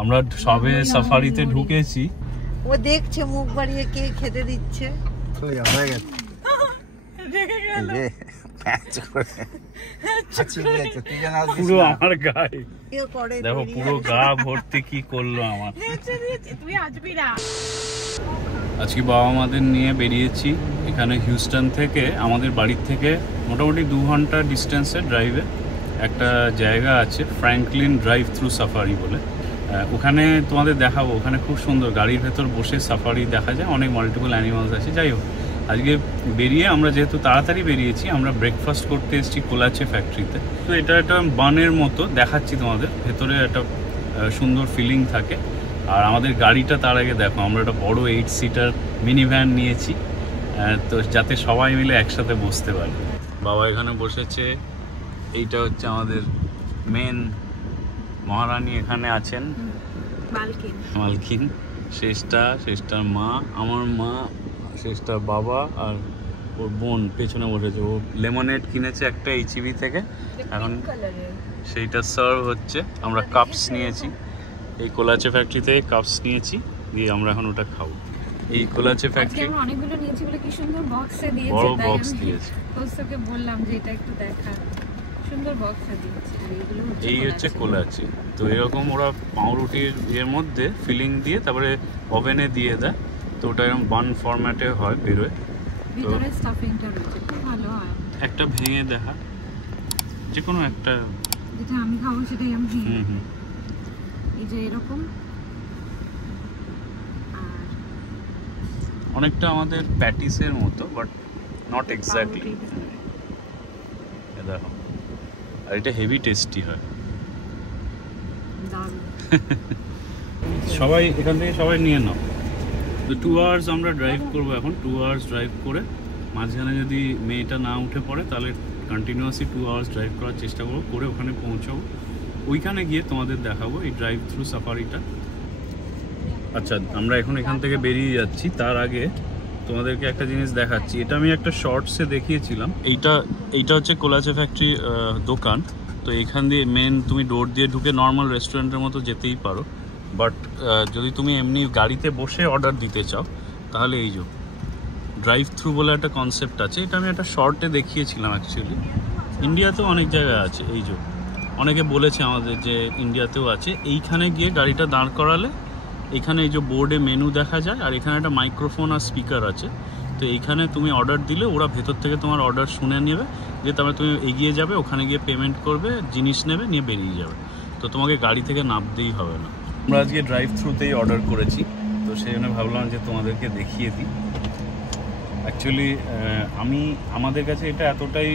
আমরা সবে সাফারিতে ঢুকেছি। ও দেখছে মুখ বাড়িয়ে কে খেতে দিচ্ছে। পুরো আমার গায়ে দেখো, পুরো গা ভর্তি কি করলো আমার। আজকে বাবা মাদের নিয়ে বেরিয়েছি এখানে হিউস্টন থেকে। আমাদের বাড়ির থেকে মোটামুটি 2 ঘন্টা ডিস্টেন্সে ড্রাইভে একটা জায়গা আছে ফ্র্যাঙ্কলিন ড্রাইভ থ্রু সাফারি বলে। ওখানে তোমাদের দেখাবো। ওখানে খুব সুন্দর গাড়ির ভেতর বসে সাফারি দেখা যায়, অনেক মাল্টিপল অ্যানিমালস আছে। যাই হোক, আজকে বেরিয়ে আমরা যেহেতু তাড়াতাড়ি বেরিয়েছি, আমরা ব্রেকফাস্ট করতে এসেছি কোলাচে ফ্যাক্টরিতে। তো এটা একটা বানের মতো দেখাচ্ছি তোমাদের, ভেতরে একটা সুন্দর ফিলিং থাকে। আর আমাদের গাড়িটা তার আগে দেখো, আমরা একটা বড় 8 সিটার মিনি ভ্যান নিয়েছি, তো যাতে সবাই মিলে একসাথে বসতে পারে। বাবা এখানে বসেছে। এইটা হচ্ছে আমাদের মেন মহারানী, এখানে আছেন মালকিন। শেষটার মা, আমার মা, শেষটার বাবা, আর ওর বোন পেছনে বসেছে। ও লেমনেড কিনেছে একটা HEB থেকে, এখন সেইটা সার্ভ হচ্ছে। আমরা কাপস নিয়েছি, এই কোলাচে ফ্যাক্টরি থেকে কাপস নিয়েছি, দিয়ে আমরা এখন ওটা খাবো। এই কোলাচে ফ্যাক্টরি আমরা অনেকগুলো নিয়েছি বলে কি সুন্দর বক্সে দিয়েছে, বড় বক্স দিয়েছে। তোকে বললাম যে এটা একটু দেখা, সুন্দর বক্সে দিয়েছে। আর এগুলো এই হচ্ছে কোলাচে। তো এরকম ওরা পাউরুটির এর মধ্যে ফিলিং দিয়ে তারপরে ওভেনে দিয়ে দেয়। তো ওটা এরকম বান ফরম্যাটে হয়, বেরোয়। ভিতরে স্টাফিংটা রয়েছে, খুব ভালো হয়। একটা ভেঙে দেখা, যে কোনো একটা, যেটা আমি খাবো সেটাই আমি ভেঙে। এই যে এরকম, আর অনেকটা আমাদের প্যাটিসের মতো, বাট নট এক্স্যাক্টলি। দেখো, আর এটা হেভি টেস্টি হয়। সবাই এখান থেকে সবাই নিয়ে নাও। তো 2 আওয়ার্স আমরা ড্রাইভ করবো এখন। 2 আওয়ার্স ড্রাইভ করে মাঝখানে যদি মেয়েটা না উঠে পড়ে, তাহলে কন্টিনিউয়াসলি 2 আওয়ার্স ড্রাইভ করার চেষ্টা করবো, করে ওখানে পৌঁছাবো। ওইখানে গিয়ে তোমাদের দেখাবো এই ড্রাইভ থ্রু সাফারিটা। আচ্ছা, আমরা এখন এখান থেকে বেরিয়ে যাচ্ছি। তার আগে তোমাদেরকে একটা জিনিস দেখাচ্ছি। এটা আমি একটা শর্টসে দেখিয়েছিলাম। এইটা হচ্ছে কোলাচে ফ্যাক্টরি দোকান। তো এখান দিয়ে মেন তুমি ডোর দিয়ে ঢুকে নর্মাল রেস্টুরেন্টের মতো যেতেই পারো, বাট যদি তুমি এমনি গাড়িতে বসে অর্ডার দিতে চাও, তাহলে এই যে ড্রাইভ থ্রু বলে একটা কনসেপ্ট আছে। এটা আমি একটা শর্টে দেখিয়েছিলাম অ্যাকচুয়ালি। ইন্ডিয়াতেও অনেক জায়গায় আছে। এই যে অনেকে বলেছে আমাদের যে ইন্ডিয়াতেও আছে। এইখানে গিয়ে গাড়িটা দাঁড় করালে এখানে এই যে বোর্ডে মেনু দেখা যায়, আর এখানে একটা মাইক্রোফোন আর স্পিকার আছে। তো এইখানে তুমি অর্ডার দিলে ওরা ভেতর থেকে তোমার অর্ডার শুনে নেবে, যে তারপরে তুমি এগিয়ে যাবে, ওখানে গিয়ে পেমেন্ট করবে, জিনিস নেবে, নিয়ে বেরিয়ে যাবে। তো তোমাকে গাড়ি থেকে নামতেই হবে না। আমরা আজকে ড্রাইভ থ্রুতেই অর্ডার করেছি, তো সেই জন্য ভাবলাম যে তোমাদেরকে দেখিয়ে দিই। অ্যাকচুয়ালি আমাদের কাছে এটা এতটাই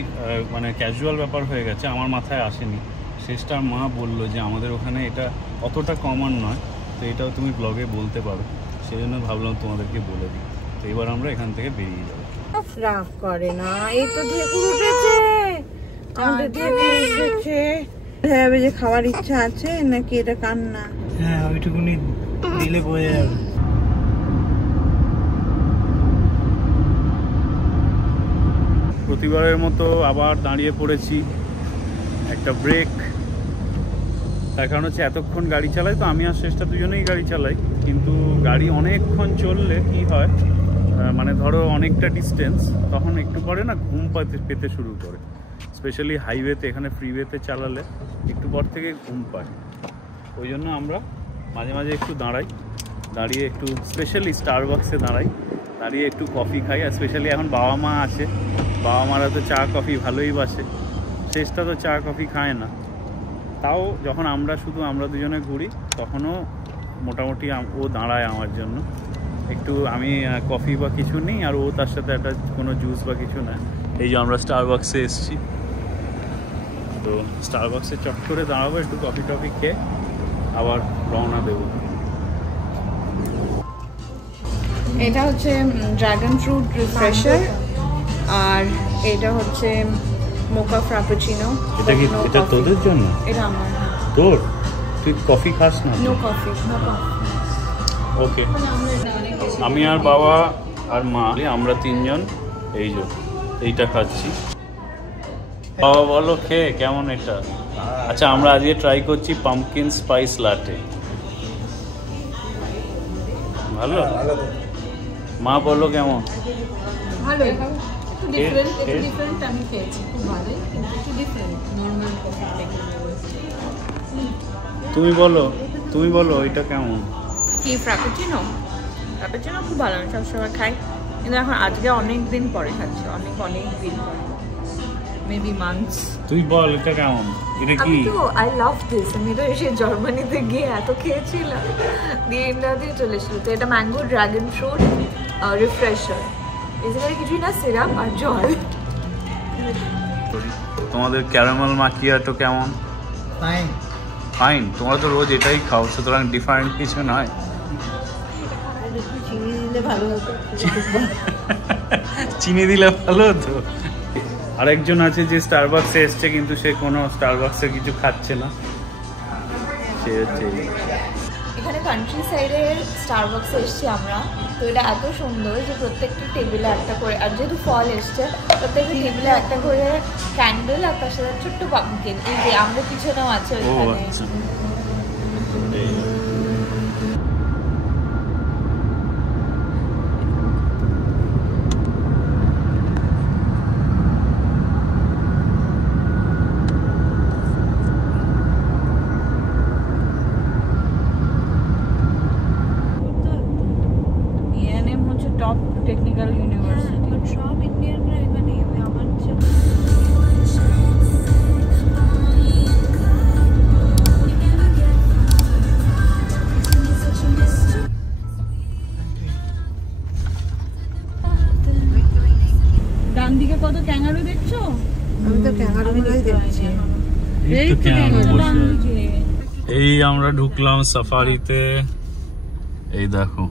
মানে ক্যাজুয়াল ব্যাপার হয়ে গেছে, আমার মাথায় আসেনি। শেষটার মা বললো যে আমাদের ওখানে এটা অতটা কমন নয়, তো এটাও তুমি ব্লগে বলতে পারো। সেই জন্য ভাবলাম তোমাদেরকে বলে দিই। তো এবার আমরা এখান থেকে বেরিয়ে যাবো। রাগ করে না, এই তো ঢেকুর উঠেছে, আমাদের ঢেকুর উঠেছে। হ্যাঁ, যে খাওয়ার ইচ্ছা আছে নাকি এটা কান্না? হ্যাঁ, ওইটুকুনি দিলে বয়ে যাবে। প্রতিবারের মতো আবার দাঁড়িয়ে পড়েছি, একটা ব্রেক। তার কারণ হচ্ছে এতক্ষণ গাড়ি চালাই, তো আমি আর শেষটা দুজনেই গাড়ি চালাই। কিন্তু গাড়ি অনেকক্ষণ চললে কি হয়, মানে ধরো অনেকটা ডিস্টেন্স, তখন একটু পরে না ঘুম পেতে শুরু করে। স্পেশালি হাইওয়েতে, এখানে ফ্রিওয়েতে চালালে একটু পর থেকে ঘুম পায়। ওই জন্য আমরা মাঝে মাঝে একটু দাঁড়িয়ে একটু, স্পেশালি স্টারবাক্সে দাঁড়িয়ে একটু কফি খাই। আর স্পেশালি এখন বাবা মা আছে, বাবা মারা তো চা কফি ভালোই বাসে। শেষটা তো চা কফি খায় না, তাও যখন আমরা দুজনে ঘুরি, তখনও মোটামুটি ও দাঁড়ায় আমার জন্য একটু। আমি কফি বা কিছু নিই, আর ও তার সাথে একটা কোনো জুস বা কিছু নেয়। এই যে আমরা স্টারবাক্সে এসেছি, তো স্টারবাক্সে চট করে দাঁড়াবো, একটু কফি টফি খেয়ে আবার রওনা দেবো। এটা হচ্ছে ড্রাগন ফ্রুট রিফ্রেশার, আর এটা হচ্ছে মোকা ফ্রাপুচিনো। এটা কি এটা তোদের জন্য? এটা আমার। তোর? তুই কফি খাস না? No coffee, no coffee. Okay, আমি আর বাবা আর মা, আমরা 3 জন এই যে এইটা খাচ্ছি। বাবা বলো খেয়ে কেমন এটা? আচ্ছা, আমরা আজকে ট্রাই করছি পাম্পকিন স্পাইস লাটে। ভালো? মা বললো কেমন? ভালো, একটু ডিফারেন্ট আমি খেয়েছি, খুব ভালোই, কিন্তু একটু ডিফারেন্ট নর্মাল কফি থেকে। তুমি বলো এটা কেমন? কি ফ্রাপেচিনো? ফ্রাপেচিনো খুব ভালো, আমি সবসময় খাই, কিন্তু এখন আজকে অনেক দিন পরে খাচ্ছি, অনেক দিন পরে, মেবি মান্থস। তুই বল এটা কেমন? এটা কি? আমি তো আই লাভ দিস, আমি তো এসে জার্মানিতে গিয়ে এত খেয়েছিলাম, দিয়ে ইন্ডিয়াতে চলে এসেছিল। তো এটা ম্যাঙ্গো ড্রাগন ফ্রুট রিফ্রেশার, এখানে কিছুই না, সিরাপ আর জল। তোমাদের ক্যারামেল মাকিয়াটো কেমন? ফাইন। তোমরা তো রোজ এটাই খাও, সুতরাং ডিফারেন্ট কিছু নয়। চিনি দিলে ভালো হতো। আরেকজন আছে যে স্টারবাক্সে এসছে, কিন্তু সে কোনো স্টারবাক্সে কিছু খাচ্ছে না, সে হচ্ছে এখানে কান্ট্রি সাইডে স্টারবাক্সে এসেছি আমরা, তো এটা এত সুন্দর যে প্রত্যেকটা টেবিলে একটা করে, আর যেহেতু ফল এসছে প্রত্যেকটা টেবিলে একটা করে ক্যান্ডেল, আর তার সাথে ছোট্ট পাম্পকিন, এই যে আমাদের পিছনেও আছে ওইখানে। টপ টেকনিক্যাল ইউনিভার্সিটি, সব ইন্ডিয়ানরা এখানে, আমার ডান দিকে কত ক্যাঙ্গারু দেখছো? আমি তো ক্যাঙ্গারুগুলোই দেখছি। এই আমরা ঢুকলাম সাফারিতে, এই দেখো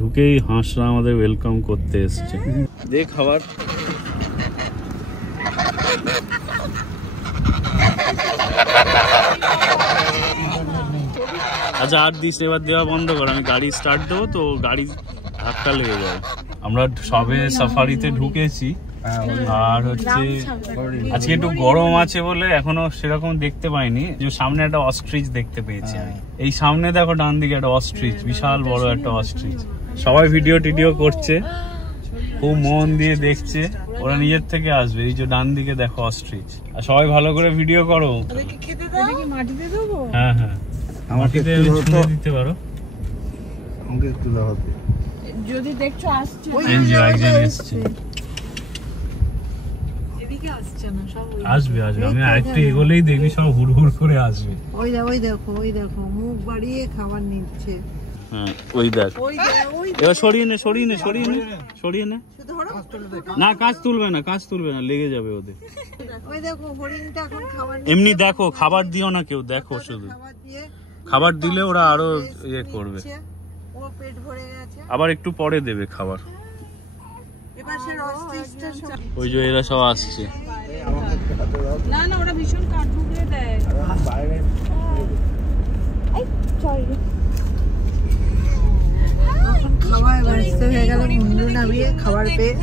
ঢুকেই হাঁসরা আমাদের ওয়েলকাম করতে এসছে। দে খাবার। আচ্ছা আর দিস, এবার দেওয়া বন্ধ কর, আমি গাড়ি স্টার্ট দেবো তো গাড়ি ধাক্কা লেগে যায়। আমরা সবে সাফারিতে ঢুকেছি, আর হচ্ছে আজকে একটু গরম আছে বলে এখনো সেরকম দেখতে পাইনি। যে সামনে একটা অস্ট্রিচ দেখতে পেয়েছি আমি, এই সামনে দেখো ডান দিকে একটা অস্ট্রিচ, বিশাল বড় একটা অস্ট্রিচ। সবাই ভিডিও টিডিও করছে, খুব মন দিয়ে দেখছে, ওরা নিজের থেকে আসবে। এই যে ডান দিকে দেখো অস্ট্রিচ, আর সবাই ভালো করে ভিডিও করো। মাটিতে দেবো? হ্যাঁ হ্যাঁ, আমাকে দিতে পারো। আমাকে একটু দাও, যদি দেখছো আসছে, এই যে একজন এসছে, এদিকে আসছে না, সব আসবে আমি আরেকটু এগোলেই দেখবি সব হুড় করে আসবে। ওই দেখো মুখ বাড়িয়ে খাবার নিচ্ছে। হ্যাঁ ওই দেখ, এবার সরিয়ে নে। না কাজ তুলবে না, লেগে যাবে ওদের। ওই দেখো হরিণটা এখন খাবার এমনি দেখো, খাবার দিও না কেউ, দেখো শুধু খাবার দিলে ওরা আরো ইয়ে করবে। ও পেট ভরে গেছে, আবার একটু পরে দেবে খাবার। এবার সে রসটিসটা সব ওই যে এরা সব আসছে। না ওরা ভীষণ কাঠ ঢুকলে দেয়। খাবার ব্যস্ত হয়ে গেল, মুন্ডু নামিয়ে খাবার পেয়ে।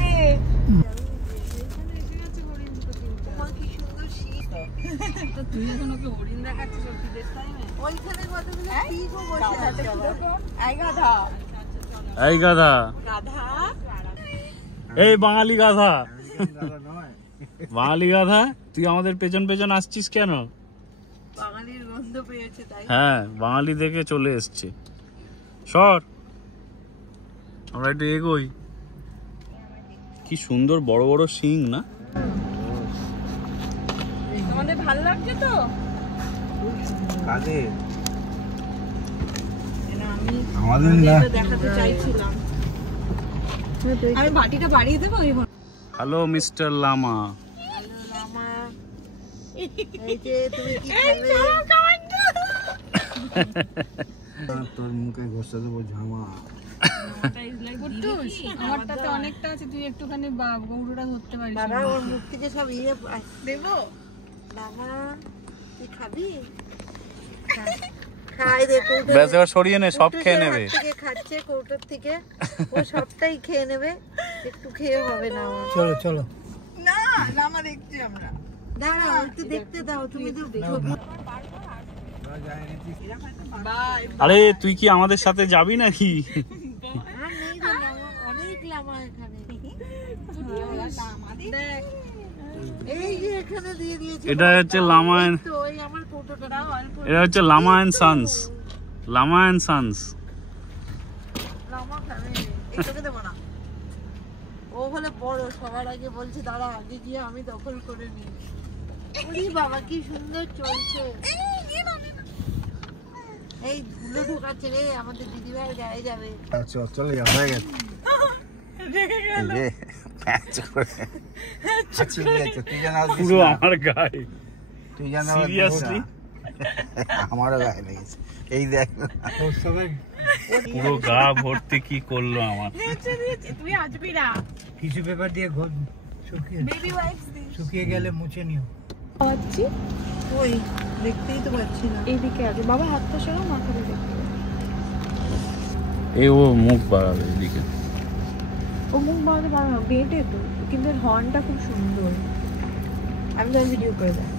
তুই এখন ওকে হরিণ দেখাচ্ছিস শীতের টাইমে? ওইখানে কতগুলো পিগও বসে আছে। এই গাধা, এই বাঙালি গাধা, তুই আমাদের পেছন আসছিস কেন? বাঙালির গন্ধ পেয়েছে তাই। হ্যাঁ বাঙালি দেখে চলে এসছে। সর, আমরা একটু এগোই। কি সুন্দর বড় বড় শিং না? তোমাদের ভালো লাগছে তো? আমাদের না দেখাতে চাইছিলাম। আমি বাটিটা বাড়িয়ে দেবো। Hello mister Lama. এই যে তুমি কি খাবে? তোর মুখে ঘষে দেবো ঝামা। আমারটাতে অনেকটা আছে, তুই একটুখানি গৌড়টা ধরতে পারিস। দাদা ওর মুখ থেকে সব ইয়ে দেবো। দাদা তুই খাবি? খাই দেখো, ব্যাস এবার সরিয়ে নে, সব খেয়ে নেবে। খাচ্ছে কৌটোর থেকে, ও সবটাই খেয়ে নেবে, একটু খেয়ে হবে না। চলো না লামা দেখছি আমরা। দাঁড়াও একটু দেখতে দাও, তুমি তো আরে তুই কি আমাদের সাথে যাবি নাকি? অনেক লামা এখানে। এই যে এখানে দিয়ে দিয়েছে। এটা হচ্ছে লামা, ওই আমার ফটোটা এটা হচ্ছে Lama and sons, Lama and sons. Lama খাবে, এটাকে দেবো না। ও হলে বড়, সবার আগে বলছে দাঁড়া আগে গিয়ে আমি দখল করে নিই। ওরে বাবা কি সুন্দর চলছে। এই ধুলো ঢোকাচ্ছে রে, আমাদের দিদিভাইয়ের গায়ে যাবে। আচ্ছা চলে যাও, হয়ে গেছে। পুরো আমার গায়ে, তুই জানা সিরিয়াসলি আমারও গায়ে লেগেছে। এই দেখ পুরো গা ভর্তি কি করলো আমার। তুই আসবি না, টিস্যু পেপার দিয়ে বেবি ওয়াইপস দি। শুকিয়ে গেলে মুছে নিও। পাচ্ছি ওই দেখতেই তো পাচ্ছি না। এইদিকে আছে বাবা, হাতটা সরাও, মাথাটা দেখতে। এই ও মুখ বাড়াবে এদিকে। ও মুখ বাঁধতে পারো না, বেটে তো, কিন্তু এর হর্নটা খুব সুন্দর। আমি তো ভিডিও করে দেয়।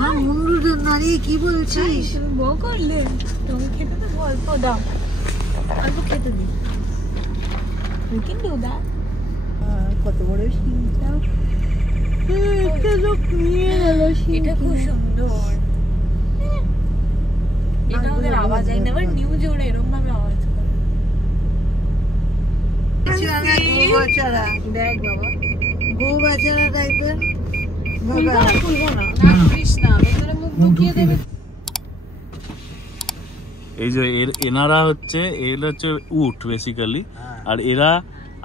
হ্যাঁ মুন্ডুটা নাড়িয়ে কি বলছিস? তুমি বউ করলে, তুমি খেতে তো অল্প দাও, অল্প খেতে দিই। You can do that. কত বড় শিংটা, একটা লোক নিয়ে গেল। এটা খুব সুন্দর। এটা ওদের আওয়াজ, আই নেভার নিউ যে ওরা এরকম ভাবে আওয়াজ করে। গো বাচ্চারা, দেখ বাবা, গো বাচ্চারা টাইপের। খুলবো বাবা না, খুলবো না, না প্লিজ না, ভেতরে মুখ ঢুকিয়ে দেবে। এই যে এনারা হচ্ছে, এরা হচ্ছে উট বেসিক্যালি। আর এরা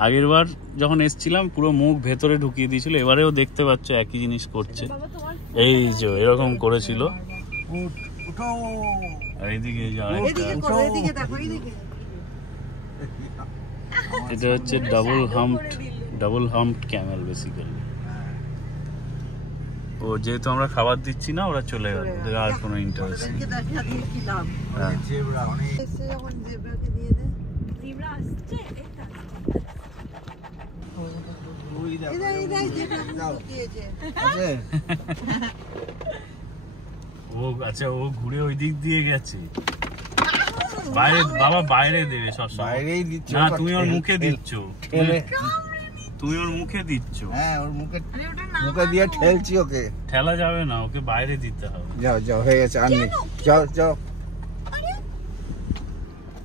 আগের বার যখন এসছিলাম পুরো মুখ ভেতরে ঢুকিয়ে দিয়েছিল, এবারেও দেখতে পাচ্ছ একই জিনিস করছে। এই যে এরকম করেছিল। আর এইদিকে এই যে আরেকটা, এদিকে করো, এদিকে দেখো, এদিকে। এটা হচ্ছে ডাবল হাম্পড ক্যামেল বেসিক্যালি। ও যেহেতু আমরা খাবার দিচ্ছি না, ওরা চলে গেল, ওদের আর কোনো ইন্টারেস্ট নেই। ওদেরকে দেখা দিয়ে কি লাভ? হ্যাঁ। জেব্রা অনেক এসে যখন জেব্রাকে দিয়ে দে। জিবরা আসছে, এটা ওই দেখো, এদাই জেব্রা ঢুকিয়েছে। আছে ও আচ্ছা, ও ঘুরে ওই দিক দিয়ে গেছে। বাইরে বাবা, বাইরে দেবে সবসময়। বাইরেই দিচ্ছ না, তুমি ওর মুখে দিচ্ছ, ঠেলে। তুমি ওর মুখে দিচ্ছ। হ্যাঁ ওর মুখে দিয়ে ঠেলছি ওকে। ঠেলা যাবে না, ওকে বাইরে দিতে হবে। যাও যাও, হয়ে গেছে, আর নেই। যাও যাও।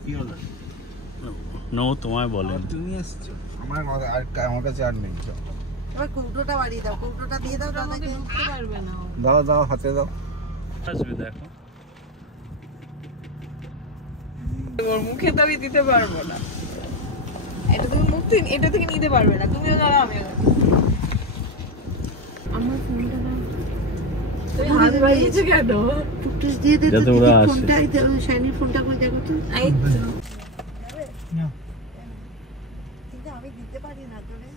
কি হলো? নো, তোমায় বলেন। তুমি এসছো, আমার কাছে আর নেই। যাও। এবার কৌটোটা বাড়িয়ে দাও, কৌটোটা দিয়ে দাও দাদাকে। ঢুকতে পারবে না ও। দাও দাও, হাতে দাও। আসবে দেখো। ওর মুখে তো আমি দিতে পারবো না, এটা তুমি মুখ থেকে, এটা থেকে নিতে পারবে না। তুমিও দাঁড়াও, আমিও দাঁড়াও। আমার ফোনটা দাও। তুই হাত বাড়িয়েছো কেন? টুকটুস দিয়ে দে তো, যাতে ওরা আসে। ফোনটা, শাইনির ফোনটা করে দেখো তো। এই তো। কিন্তু আমি দিতে পারি না তোরে।